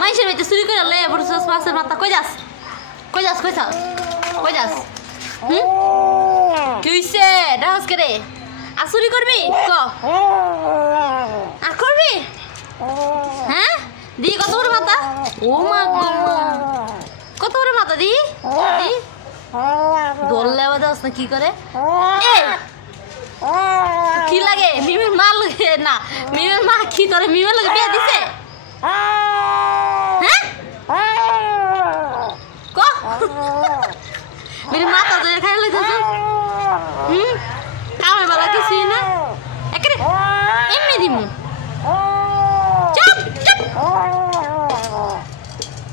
মাইশের বাড়িতে চুরি করে লয়ে বসছিস মাছের মাথা কই যাস কই যাস কই যাস কই যাস কি হইছে ডাস করে আর চুরি করবি ক আর করবি হ্যাঁ দি কত বড় মাথা ও মা গো কত বড় মাথা দি দি দোললে বাজাস না কি করে এই কি লাগে মিমের মা লাগে না মিমের মা কি তোরে মিমের লাগে বিয়ে দিছে হ্যাঁ ক মিমের মা তো খাই লইতাছ কামে বালা কিছু না একরে এমনি দিমু চুপ চুপ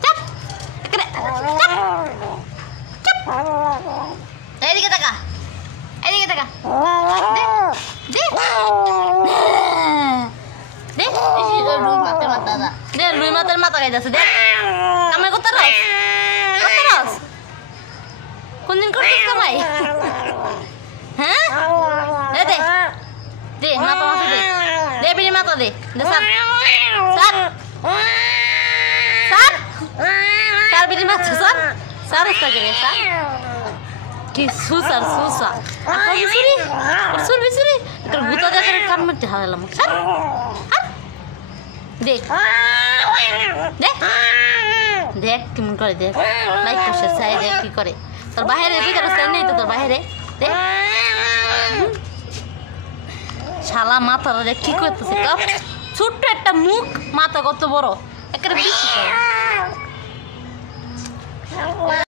চুপ একরে চুপ এদিকে তাকা এদিকে তাকা দে দে রুই মাছের মাথা দে রুই মাছের মাথা খাইতেছে দে কামাই করতে রস কোনদিন করছিস কামাই হ্যাঁ দে দে দে মাথা মাথা দে দে বিনি মাথা দে দে সার সার সার সার বিনি মাথা সার সার উস্তা করে সার কি সুসার সুসা আর সুরি সুরি সুরি তোর গুতা দেখে কান মধ্যে হারালাম স্যার দেখ দেখ দেখ কেমন করে দেখ লাইক করছে চাই দেখ কি করে তোর বাইরে দিকে রাস্তা নেই তো তোর বাইরে দেখ শালা মাথাটা দেখ কি করতেছে ছোট্ট একটা মুখ মাথা কত বড় একটা বেশি